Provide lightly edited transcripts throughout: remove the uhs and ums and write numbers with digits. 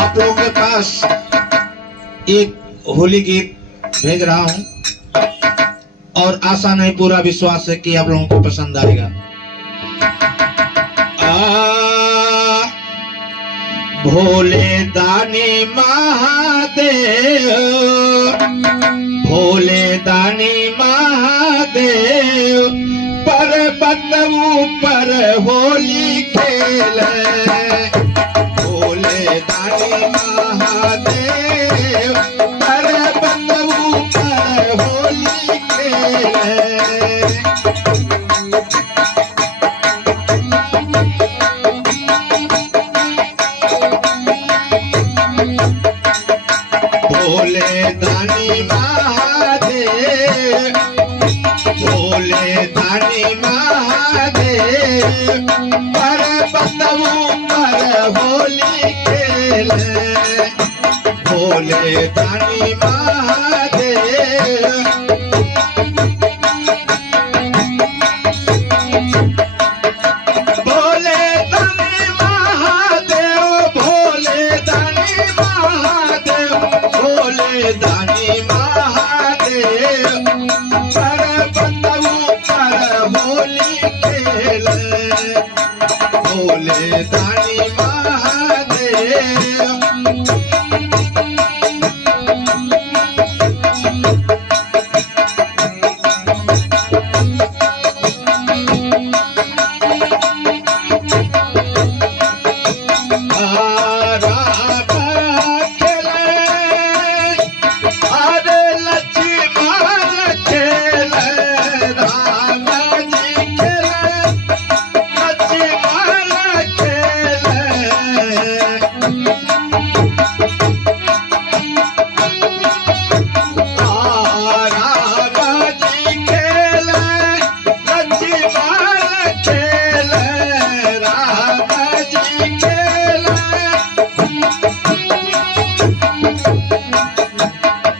आप लोगों के पास एक होली गीत भेज रहा हूं और आशा नहीं पूरा विश्वास है कि आप लोगों को पसंद आएगा। भोले दानी महादेव, भोले दानी महादेव, पर्वत ऊपर होली खेले। भोले दानी महादेव, पर्वत ऊपर होली खेले। भोले दानी महादेव, भोले दानी महादेव, पर्वत ऊपर होली खेले। भोले दानी महादेव, भोले दानी महादेव, भोले दानी महादेव, भोले दानी महादेव, पर्वत ऊपर होली खेले। भोले दानी महादेव,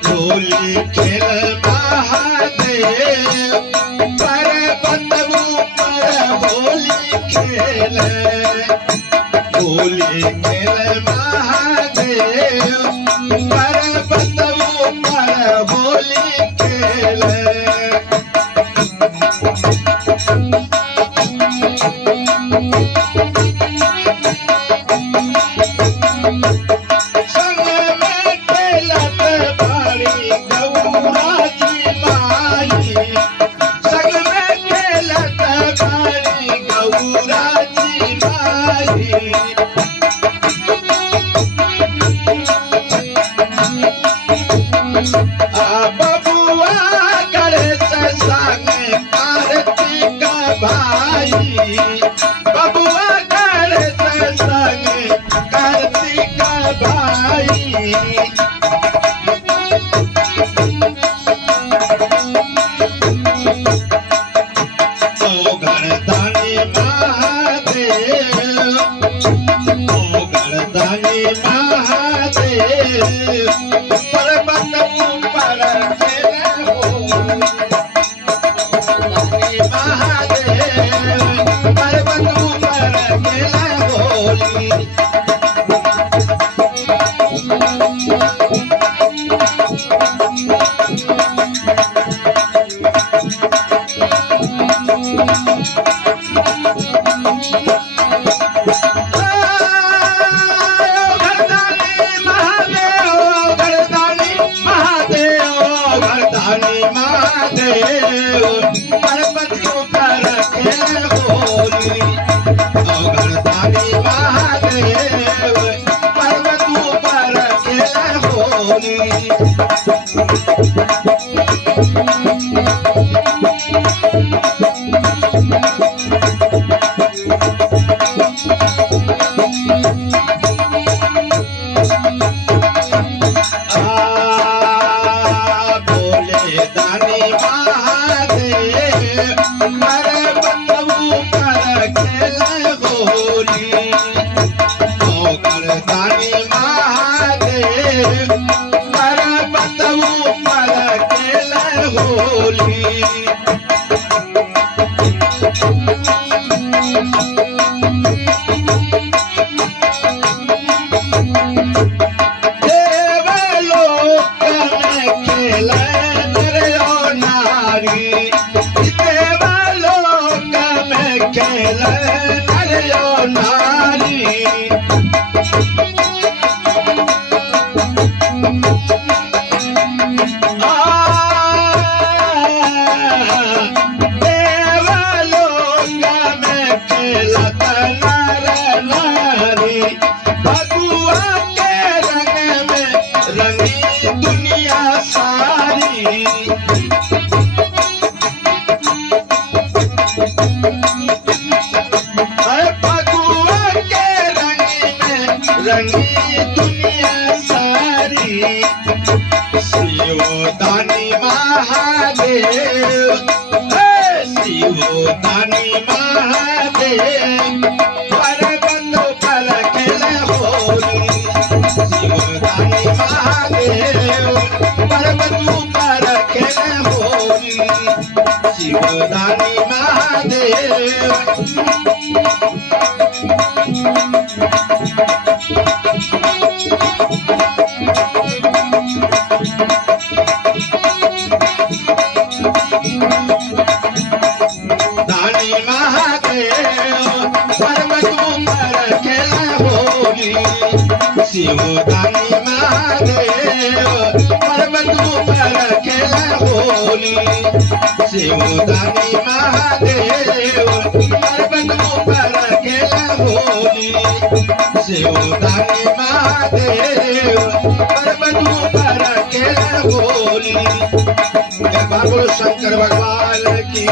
होली खेल महादेव, पर्वत ऊपर होली खेले। होली खेल महादेव, पर्वत ऊपर होली खेले। बबुआ गणेश संग कार्तिक भाई, बबुआ गणेश संग कार्तिक भाई। ओ गणदानी महादेव, ओ गणदानी महादेव, पर्वत ऊपर खेले होली। महादेव, पर्वत ऊपर खेले होली। महादेव, पर्वत ऊपर खेले होली। गणदानी महादेव, पर्वत ऊपर खेले होली। भोले दानी महादेव, पर्वत ऊपर खेले होली। गणदानी महादेव, पर्वत ऊपर खेले होली। नारी दुनिया सारी फगुआ के रंग में रंगी दुनिया सारी शिवदानी महादेव शिवदानी महादेव पर बंधु पर खेले होली शिवदानी महादेव पर्वतों पर खेले होली शिवदानी महादेव दानी महादेव पर्वतों पर खेले होली शिवदानी महादेव पर्वतों पर खेले होली शिवदानी महादेव पर्वतों पर खेले होली शिवदानी महादेव पर्वतों पर खेले होली। एक बार बोलो शंकर भगवान की।